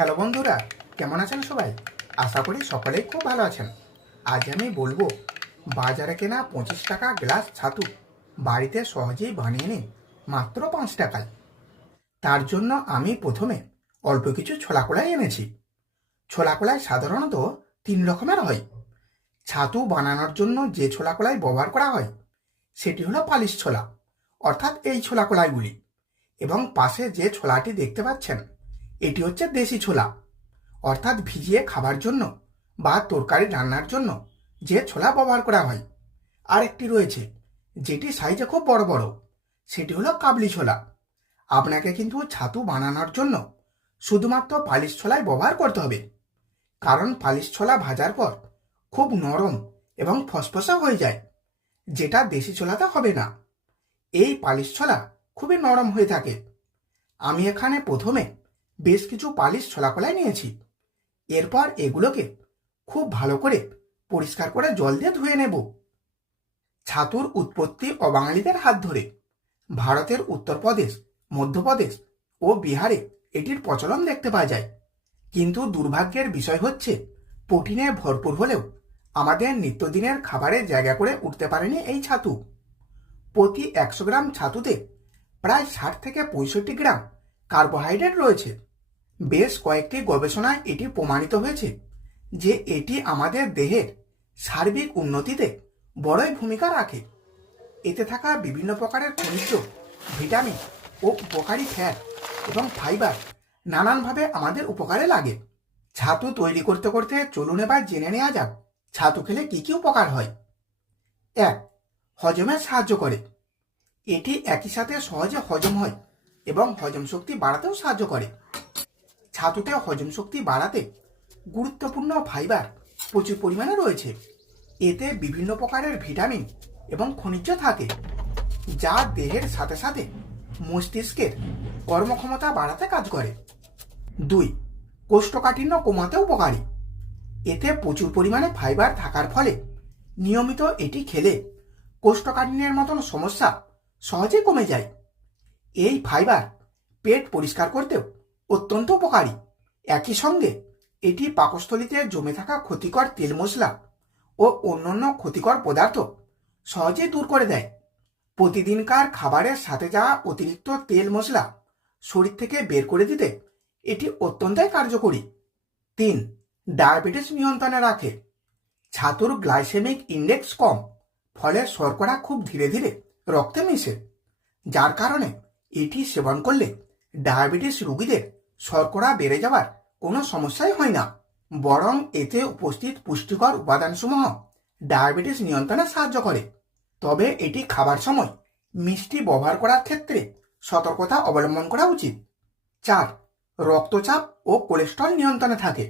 Hello বন্ধুরা, কেমন আছেন সবাই? আশা করি সকলেই খুব ভালো আছেন। আজ আমি বলব, বাজারে কেনা পঁচিশ টাকা গ্লাস ছাতু, বাড়িতে সহজেই বানিয়ে নিন মাত্র পাঁচ টাকায়। তার জন্য আমি প্রথমে অল্প কিছু ছোলা কলাই এনেছি। ছোলা কলাই সাধারণত তিন রকমের হয়। ছাতু বানানোর জন্য যে ছোলা কলাই ব্যবহার করা হয়, সেটি হলো পালিশ ছোলা, অর্থাৎ এই ছোলা কলাইগুলি এবং পাশে যে ছোলাটি দেখতে পাচ্ছেন এটি হচ্ছে দেশি ছোলা। অর্থাৎ ভিজিয়ে খাবার জন্য বা তরকারি রান্নার জন্য যে ছোলা ব্যবহার করা হয়। আরেকটি রয়েছে, যেটি সাইজে খুব বড় বড়। সেটি হলো কাবলি ছোলা। আপনাকে কিন্তু ছাতু বানানোর জন্য শুধুমাত্র পালিশ ছোলাই ব্যবহার করতে হবে। কারণ পালিশ ছোলা ভাজার পর খুব নরম এবং ফসফসা হয়ে যায়, যেটা দেশি ছোলাতে হবে না। এই পালিশ ছোলা খুবই নরম হয়ে থাকে। আমি এখানে প্রথমে বেশ কিছু পালিশ ছোলা কলাই নিয়েছি। এরপর এগুলোকে খুব ভালো করে পরিষ্কার করে জল দিয়ে ধুয়ে নেব। ছাতুর উৎপত্তি অবাঙালিদের হাত ধরে। ভারতের উত্তরপ্রদেশ, মধ্যপ্রদেশ ও বিহারে এটির প্রচলন দেখতে পাওয়া যায়। কিন্তু দুর্ভাগ্যের বিষয় হচ্ছে প্রোটিনে ভরপুর হলেও আমাদের নিত্যদিনের খাবারে জায়গা করে উঠতে পারেনি এই ছাতু। প্রতি একশো গ্রাম ছাতুতে প্রায় ষাট থেকে পঁয়ষট্টি গ্রাম কার্বোহাইড্রেট রয়েছে। বেশ কয়েকটি গবেষণায় এটি প্রমাণিত হয়েছে যে এটি আমাদের দেহের সার্বিক উন্নতিতে বড়ই ভূমিকা রাখে। এতে থাকা বিভিন্ন প্রকারের খনিজ, ভিটামিন ও উপকারী ফ্যাট এবং ফাইবার নানানভাবে আমাদের উপকারে লাগে। ছাতু তৈরি করতে করতে চলুন এবার জেনে নেওয়া যাক ছাতু খেলে কি কি উপকার হয়। এক, হজমে সাহায্য করে। এটি একই সাথে সহজে হজম হয় এবং হজম শক্তি বাড়াতেও সাহায্য করে। ছাতুতে হজম শক্তি বাড়াতে গুরুত্বপূর্ণ ফাইবার প্রচুর পরিমাণে রয়েছে। এতে বিভিন্ন প্রকারের ভিটামিন এবং খনিজ থাকে, যা দেহের সাথে সাথে মস্তিষ্কের কর্মক্ষমতা বাড়াতে কাজ করে। দুই, কোষ্ঠকাঠিন্য কমাতে উপকারী। এতে প্রচুর পরিমাণে ফাইবার থাকার ফলে নিয়মিত এটি খেলে কোষ্ঠকাঠিন্যের মতন সমস্যা সহজে কমে যায়। এই ফাইবার পেট পরিষ্কার করতেও অত্যন্ত উপকারী। একই সঙ্গে এটি পাকস্থলীতে জমে থাকা ক্ষতিকর তেল মশলা ও অন্যান্য ক্ষতিকর পদার্থ সহজে দূর করে দেয়। প্রতিদিনকার খাবারের সাথে যাওয়া অতিরিক্ত তেল মশলা শরীর থেকে বের করে দিতে এটি অত্যন্তই কার্যকরী। তিন, ডায়াবেটিস নিয়ন্ত্রণে রাখে। ছাতুর গ্লাইসেমিক ইন্ডেক্স কম, ফলে শর্করা খুব ধীরে ধীরে রক্তে মিশে, যার কারণে এটি সেবন করলে ডায়াবেটিস রোগীদের শর্করা বেড়ে যাওয়ার কোনো সমস্যাই হয় না, বরং এতে উপস্থিত পুষ্টিকর উপাদানসমূহ ডায়াবেটিস নিয়ন্ত্রণে সাহায্য করে। তবে এটি খাবার সময় মিষ্টি ব্যবহার করার ক্ষেত্রে সতর্কতা অবলম্বন করা উচিত। চার, রক্তচাপ ও কোলেস্ট্রল নিয়ন্ত্রণে থাকে।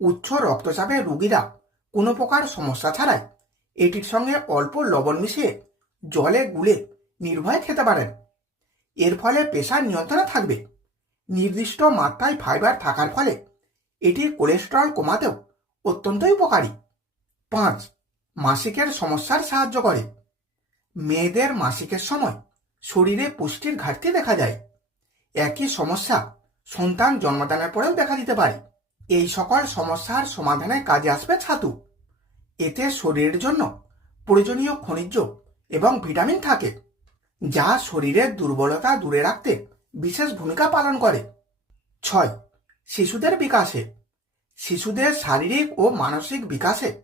উচ্চ রক্তচাপের রুগীরা কোনো প্রকার সমস্যা ছাড়াই এটির সঙ্গে অল্প লবণ মিশিয়ে জলে গুলে নির্ভয়ে খেতে পারেন। এর ফলে প্রেশার নিয়ন্ত্রণে থাকবে। নির্দিষ্ট মাত্রায় ফাইবার থাকার ফলে এটির কোলেস্টেরল কমাতেও অত্যন্তই উপকারী। পাঁচ, মাসিকের সমস্যার সাহায্য করে। মেয়েদের মাসিকের সময় শরীরে পুষ্টির ঘাটতি দেখা যায়। একই সমস্যা সন্তান জন্মদানের পরেও দেখা দিতে পারে। এই সকল সমস্যার সমাধানে কাজে আসবে ছাতু। এতে শরীরের জন্য প্রয়োজনীয় খনিজ এবং ভিটামিন থাকে, যা শরীরের দুর্বলতা দূরে রাখতে বিশেষ ভূমিকা পালন করে। ছয়, শিশুদের বিকাশে। শিশুদের শারীরিক ও মানসিক বিকাশে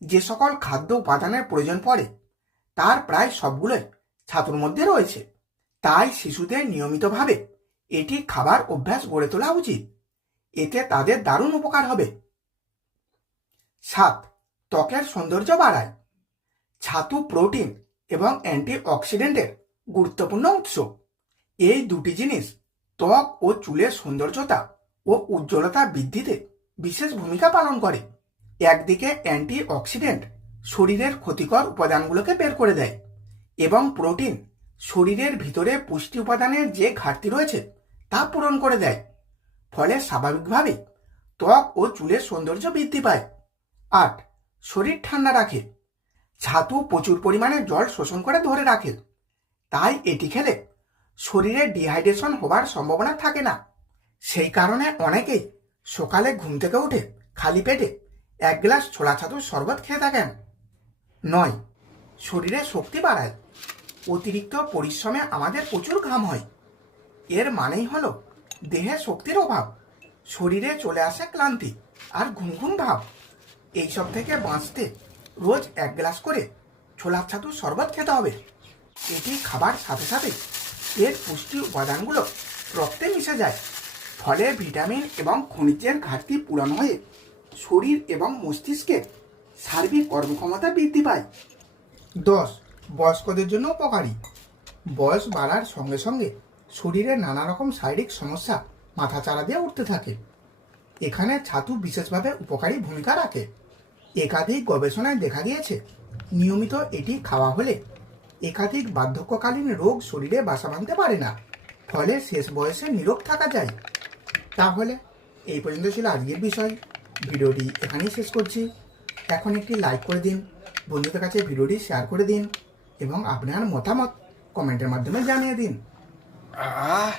যে সকল খাদ্য উপাদানের প্রয়োজন পড়ে, তার প্রায় সবগুলোই ছাতুর মধ্যে রয়েছে। তাই শিশুদের নিয়মিতভাবে এটি খাবার অভ্যাস গড়ে তোলা উচিত। এতে তাদের দারুণ উপকার হবে। সাত, ত্বকের সৌন্দর্য বাড়ায়। ছাতু প্রোটিন এবং অ্যান্টি অক্সিডেন্টের গুরুত্বপূর্ণ উৎস। এই দুটি জিনিস, ত্বক ও চুলের সৌন্দর্যতা ও উজ্জ্বলতা বৃদ্ধিতে বিশেষ ভূমিকা পালন করে। একদিকে অ্যান্টি অক্সিডেন্ট শরীরের ক্ষতিকর উপাদানগুলোকে বের করে দেয় এবং প্রোটিন শরীরের ভিতরে পুষ্টি উপাদানের যে ঘাটতি রয়েছে তা পূরণ করে দেয়। ফলে স্বাভাবিকভাবে ত্বক ও চুলের সৌন্দর্য বৃদ্ধি পায়। আট, শরীর ঠান্ডা রাখে। ছাতু প্রচুর পরিমাণে জল শোষণ করে ধরে রাখে। তাই এটি খেলে শরীরে ডিহাইড্রেশন হবার সম্ভাবনা থাকে না। সেই কারণে অনেকেই সকালে ঘুম থেকে উঠে খালি পেটে এক গ্লাস ছোলা ছাতুর শরবত খেয়ে থাকেন। নয়, শরীরে শক্তি বাড়ায়। অতিরিক্ত পরিশ্রমে আমাদের প্রচুর ঘাম হয়। এর মানেই হলো দেহে শক্তির অভাব, শরীরে চলে আসে ক্লান্তি আর ঘুম ঘুম ভাব। এইসব থেকে বাঁচতে রোজ এক গ্লাস করে ছোলার ছাতুর শরবত খেতে হবে। এটি খাবার সাথে সাথে এর পুষ্টি উপাদানগুলো রক্তে মিশে যায়। ফলে ভিটামিন এবং খনিজের ঘাটতি পূরণ হয়ে শরীর এবং মস্তিষ্কের সার্বিক কর্মক্ষমতা বৃদ্ধি পায়। দশ, বয়স্কদের জন্য উপকারী। বয়স বাড়ার সঙ্গে সঙ্গে শরীরে নানা রকম শারীরিক সমস্যা মাথাচাড়া দিয়ে উঠতে থাকে। এখানে ছাতু বিশেষভাবে উপকারী ভূমিকা রাখে। একাধিক গবেষণায় দেখা গিয়েছে, নিয়মিত এটি খাওয়া হলে একাধিক বার্ধক্যকালীন রোগ শরীরে বাসা বাঁধতে পারে না, ফলে শেষ বয়সে নিরোগ থাকা যায়। তাহলে এই পর্যন্ত ছিল আজকের বিষয়। ভিডিওটি এখানেই শেষ করছি। এখন একটি লাইক করে দিন, বন্ধুদের কাছে ভিডিওটি শেয়ার করে দিন, এবং আপনার মতামত কমেন্টের মাধ্যমে জানিয়ে দিন। আহ!